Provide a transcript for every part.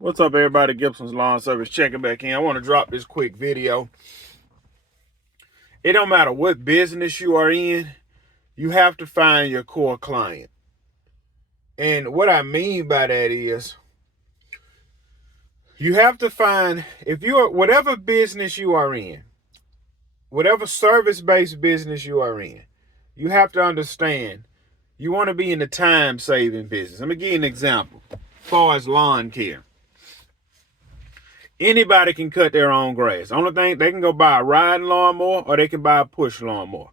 What's up, everybody? Gibson's Lawn Service checking back in. I want to drop this quick video. It don't matter what business you are in, you have to find your core client. And what I mean by that is you have to find, if you're whatever business you are in, whatever service-based business you are in, you have to understand you want to be in the time-saving business. Let me give you an example. As far as lawn care. Anybody can cut their own grass. Only thing, they can go buy a riding lawnmower or they can buy a push lawnmower.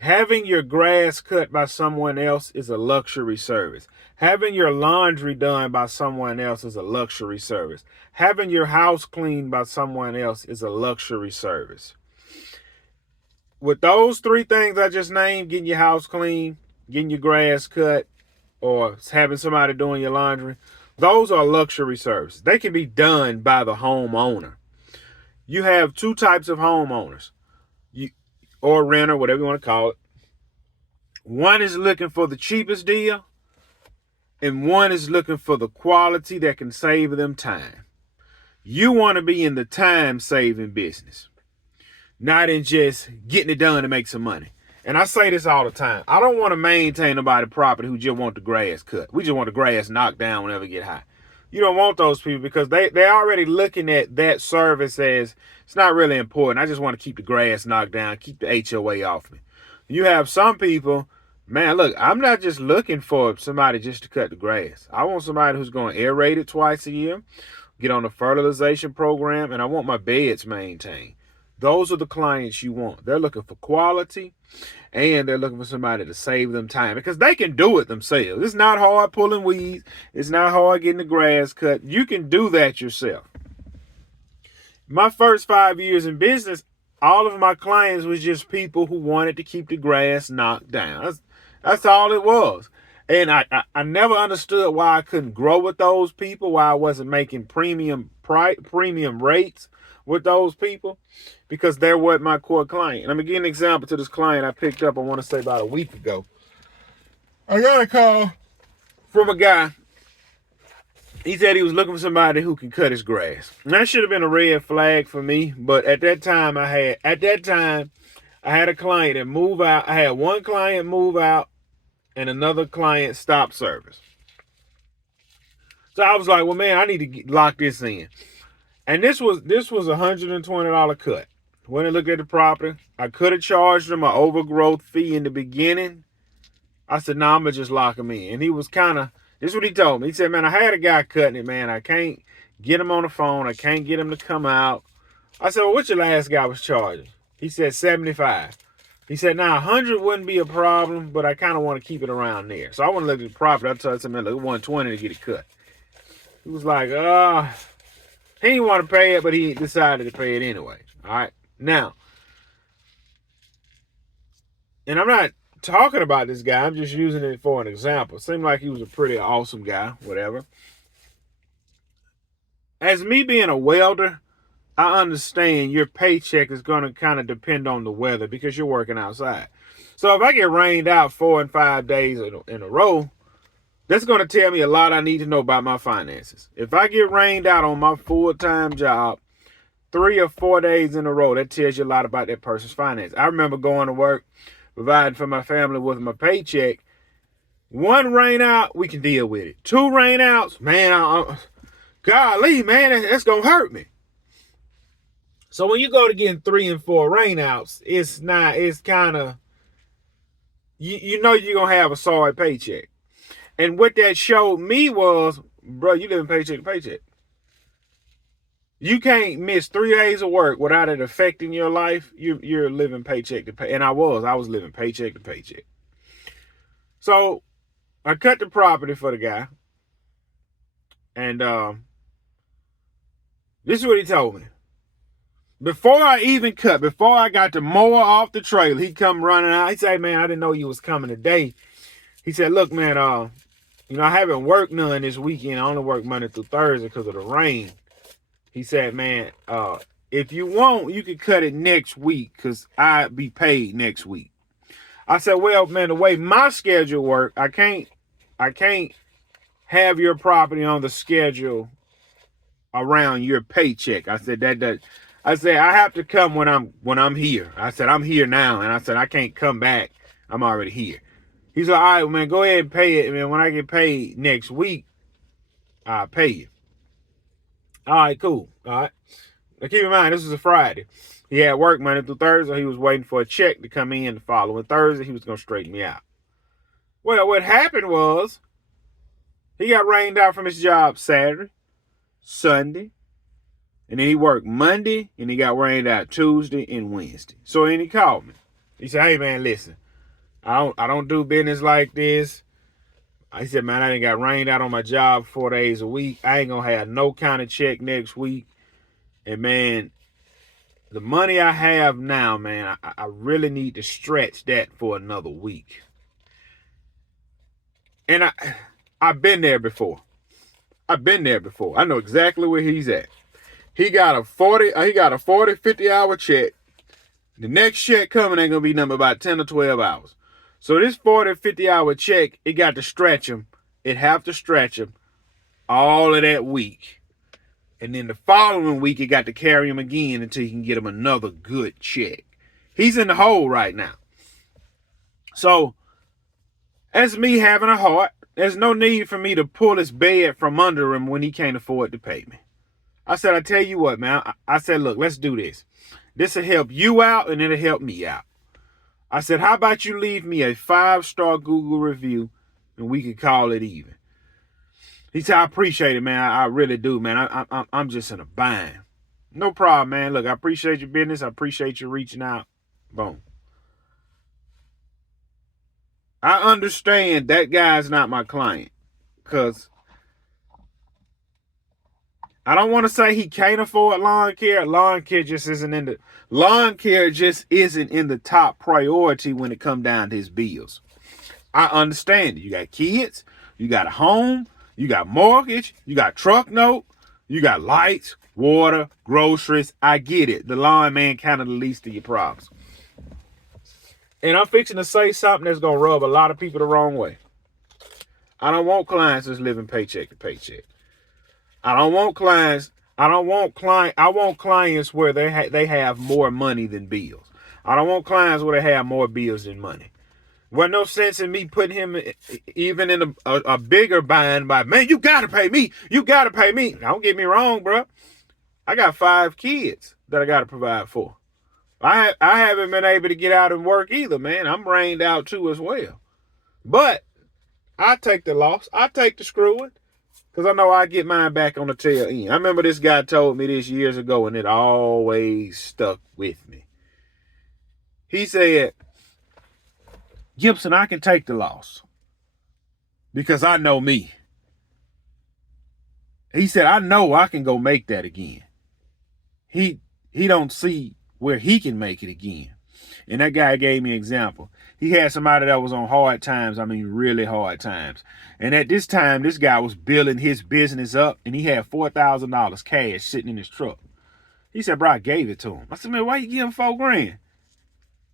Having your grass cut by someone else is a luxury service. Having your laundry done by someone else is a luxury service. Having your house cleaned by someone else is a luxury service. With those three things I just named, getting your house clean, getting your grass cut, or having somebody doing your laundry, those are luxury services. They can be done by the homeowner. You have two types of homeowners, or renter, whatever you want to call it. One is looking for the cheapest deal, and one is looking for the quality that can save them time. You want to be in the time-saving business, not in just getting it done to make some money. And I say this all the time. I don't want to maintain nobody's property who just want the grass cut. We just want the grass knocked down whenever it get hot. You don't want those people because they're already looking at that service as it's not really important. I just want to keep the grass knocked down, keep the HOA off me. You have some people, man, look, I'm not just looking for somebody just to cut the grass. I want somebody who's going to aerate it twice a year, get on a fertilization program, and I want my beds maintained. Those are the clients you want. They're looking for quality, and they're looking for somebody to save them time because they can do it themselves. It's not hard pulling weeds. It's not hard getting the grass cut. You can do that yourself. My first 5 years in business, all of my clients was just people who wanted to keep the grass knocked down. That's all it was. And I never understood why I couldn't grow with those people, why I wasn't making premium rates with those people, because they're what my core client. Let me give you an example to this client I picked up, I want to say about a week ago. I got a call from a guy. He said he was looking for somebody who can cut his grass. And that should have been a red flag for me, but at that time I had a client that move out. I had one client move out and another client stop service. So I was like, well, man, I need to lock this in. And this was $120 cut. When I looked at the property, I could have charged him an overgrowth fee in the beginning. I said, no, I'm going to just lock him in. And he was this is what he told me. He said, man, I had a guy cutting it, man. I can't get him on the phone. I can't get him to come out. I said, well, what your last guy was charging? He said, $75. He said, now, 100 wouldn't be a problem, but I kind of want to keep it around there. So I want to look at the property. I told him, man, look, 120 to get it cut. He was like, he didn't want to pay it, but he decided to pay it anyway. All right. Now, and I'm not talking about this guy. I'm just using it for an example. Seemed like he was a pretty awesome guy, whatever. As me being a welder, I understand your paycheck is going to kind of depend on the weather because you're working outside. So if I get rained out 4 and 5 days in a row, that's going to tell me a lot I need to know about my finances. If I get rained out on my full-time job 3 or 4 days in a row, that tells you a lot about that person's finances. I remember going to work, providing for my family with my paycheck. 1 rain out, we can deal with it. 2 rain outs, man, golly, man, that's going to hurt me. So when you go to getting 3 and 4 rain outs, it's kind of, you know you're going to have a sorry paycheck. And what that showed me was, bro, you living paycheck to paycheck. You can't miss 3 days of work without it affecting your life. You're living paycheck to pay. And I was living paycheck to paycheck. So I cut the property for the guy. And this is what he told me. Before I got the mower off the trailer, he come running out. He said, man, I didn't know you was coming today. He said, look, man, I haven't worked none this weekend. I only work Monday through Thursday because of the rain. He said, man, if you want, you can cut it next week because I'll be paid next week. I said, well, man, the way my schedule works, I can't have your property on the schedule around your paycheck. I said I said I have to come when I'm here. I said I'm here now, and I said I can't come back. I'm already here. He's like, all right, man, go ahead and pay it. And then when I get paid next week, I'll pay you. All right, cool. All right. Now keep in mind, this is a Friday. He had work Monday through Thursday. He was waiting for a check to come in the following Thursday. He was going to straighten me out. Well, what happened was he got rained out from his job Saturday, Sunday, and then he worked Monday, and he got rained out Tuesday and Wednesday. So then he called me. He said, hey, man, listen, I don't do business like this. I said, man, I done got rained out on my job 4 days a week. I ain't going to have no kind of check next week. And, man, the money I have now, man, I really need to stretch that for another week. And I've been there before. I know exactly where he's at. He got a 50-hour check. The next check coming ain't going to be nothing about 10 or 12 hours. So this 50-hour check, it got to stretch him. It have to stretch him all of that week. And then the following week, it got to carry him again until he can get him another good check. He's in the hole right now. So, as me having a heart, there's no need for me to pull his bed from under him when he can't afford to pay me. I said, I tell you what, man. I said, look, let's do this. This will help you out, and it'll help me out. I said, how about you leave me a 5-star Google review, and we can call it even. He said, I appreciate it, man. I really do, man. I'm just in a bind. No problem, man. Look, I appreciate your business. I appreciate you reaching out. Boom. I understand that guy's not my client, because I don't want to say he can't afford lawn care. Lawn care just isn't in the top priority when it comes down to his bills. I understand it. You got kids, you got a home, you got mortgage, you got truck note, you got lights, water, groceries. I get it. The lawn man kind of the least of your problems. And I'm fixing to say something that's going to rub a lot of people the wrong way. I don't want clients that's living paycheck to paycheck. I want clients where they have more money than bills. I don't want clients where they have more bills than money. Well, no sense in me putting him even in a bigger bind by, man, you got to pay me. You got to pay me. Don't get me wrong, bro. I got 5 kids that I got to provide for. I haven't been able to get out and work either, man. I'm rained out too as well. But I take the loss. I take the screwing. Because I know I get mine back on the tail end. I remember this guy told me this years ago, and it always stuck with me. He said, Gibson, I can take the loss because I know me. He said, I know I can go make that again. He don't see where he can make it again. And that guy gave me an example. He had somebody that was on hard times. I mean, really hard times. And at this time, this guy was building his business up, and he had $4,000 cash sitting in his truck. He said, bro, I gave it to him. I said, man, why you give him $4,000?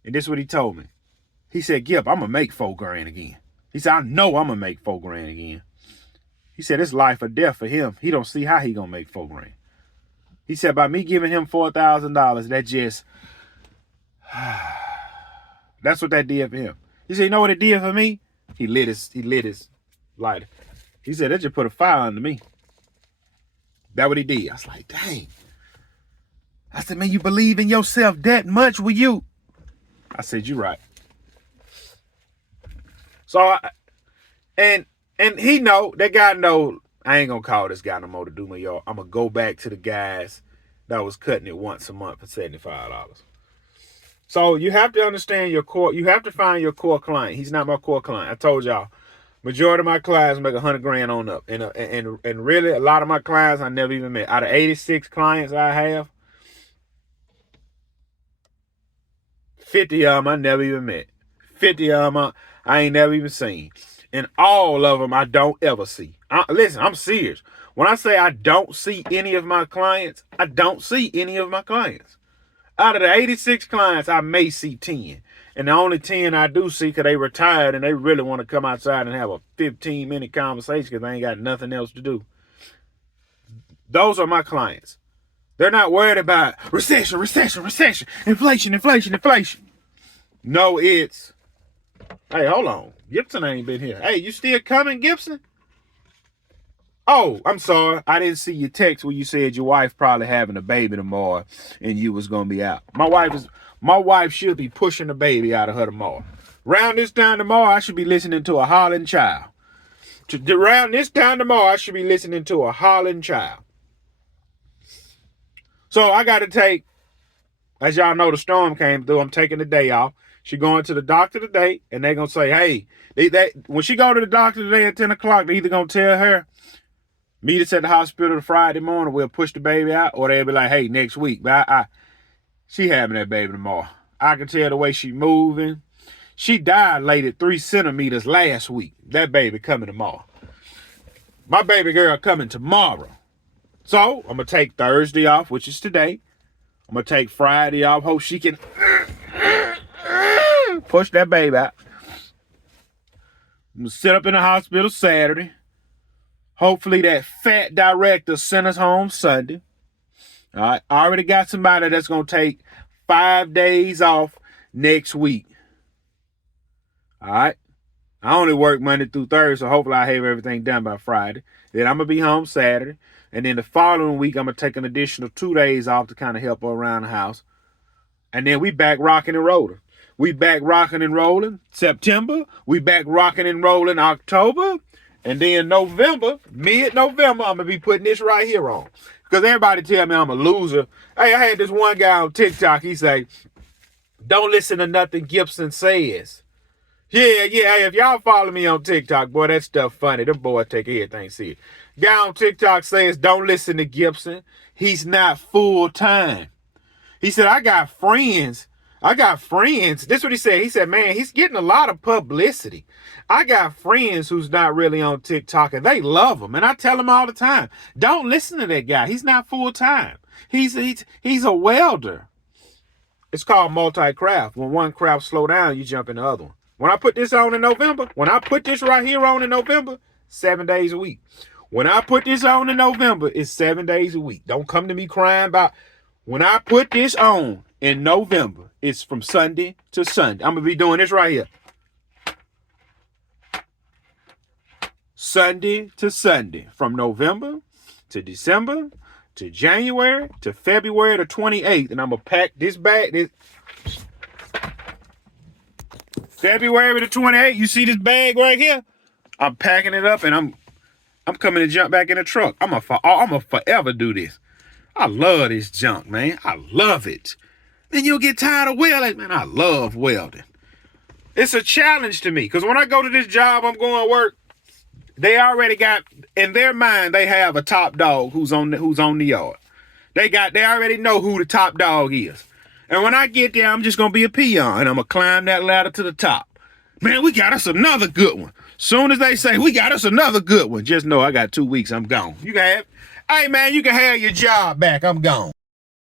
And this is what he told me. He said, Gip, I'm going to make $4,000 again. He said, I know I'm going to make $4,000 again. He said, it's life or death for him. He don't see how he going to make $4,000. He said, by me giving him $4,000, that just... That's what that did for him. He said, you know what it did for me? He lit his lighter. He said, that just put a fire under me. That's what he did. I was like, dang. I said, man, you believe in yourself that much, will you? I said, you're right. So, and that guy know, I ain't going to call this guy no more to do my yard. I'm going to go back to the guys that was cutting it once a month for $75. So you have to understand your core. You have to find your core client. He's not my core client. I told y'all, majority of my clients make $100,000 on up. And really, a lot of my clients I never even met. Out of 86 clients I have, 50 of them I never even met. 50 of them I ain't never even seen. And all of them I don't ever see. Listen, I'm serious. When I say I don't see any of my clients, I don't see any of my clients. Out of the 86 clients, I may see 10. And the only 10 I do see because they retired and they really want to come outside and have a 15-minute conversation because they ain't got nothing else to do. Those are my clients. They're not worried about recession, inflation. No, it's, hey, hold on. Gibson ain't been here. Hey, you still coming, Gibson? Oh, I'm sorry. I didn't see your text where you said your wife probably having a baby tomorrow and you was gonna be out. My wife should be pushing the baby out of her tomorrow. Around this time tomorrow, I should be listening to a hollering child. Around this time tomorrow, I should be listening to a hollering child. So I got to take, as y'all know, the storm came through. I'm taking the day off. She going to the doctor today, and they going to say, hey, when she go to the doctor today at 10 o'clock, they either going to tell her, meet us at the hospital Friday morning, we'll push the baby out, or they'll be like, hey, next week. But she having that baby tomorrow. I can tell the way she moving. She dilated 3 centimeters last week. That baby coming tomorrow. My baby girl coming tomorrow. So I'm going to take Thursday off, which is today. I'm going to take Friday off. Hope she can push that baby out. I'm going to sit up in the hospital Saturday. Hopefully that fat director sent us home Sunday. All right. I already got somebody that's going to take 5 days off next week. All right. I only work Monday through Thursday, so hopefully I have everything done by Friday. Then I'm going to be home Saturday. And then the following week, I'm going to take an additional 2 days off to kind of help her around the house. And then we back rocking and rolling. We back rocking and rolling September. We back rocking and rolling October. And then November, mid-November, I'm going to be putting this right here on. Because everybody tell me I'm a loser. Hey, I had this one guy on TikTok. He say, don't listen to nothing Gibson says. Yeah. Hey, if y'all follow me on TikTok, boy, that stuff funny. Them boys take everything serious. Guy on TikTok says, don't listen to Gibson. He's not full-time. He said, I got friends. This is what he said. He said, man, he's getting a lot of publicity. I got friends who's not really on TikTok, and they love him. And I tell them all the time, don't listen to that guy. He's not full-time. He's a welder. It's called multi-craft. When one craft slow down, you jump in the other one. When I put this on in November, when I put this right here on in November, 7 days a week. When I put this on in November, it's 7 days a week. Don't come to me crying about, when I put this on in November, it's from Sunday to Sunday. I'm going to be doing this right here. Sunday to Sunday. From November to December to January to February the 28th. And I'm going to pack this bag. February the 28th. You see this bag right here? I'm packing it up and I'm coming to jump back in the truck. I'm a forever do this. I love this junk, man. I love it. Then you'll get tired of welding. Man, I love welding. It's a challenge to me because when I go to this job, I'm going to work. They already got, in their mind, they have a top dog who's on the yard. They already know who the top dog is. And when I get there, I'm just going to be a peon and I'm going to climb that ladder to the top. Man, we got us another good one. Soon as they say, we got us another good one, just know I got 2 weeks, I'm gone. You can have, hey man, you can have your job back, I'm gone.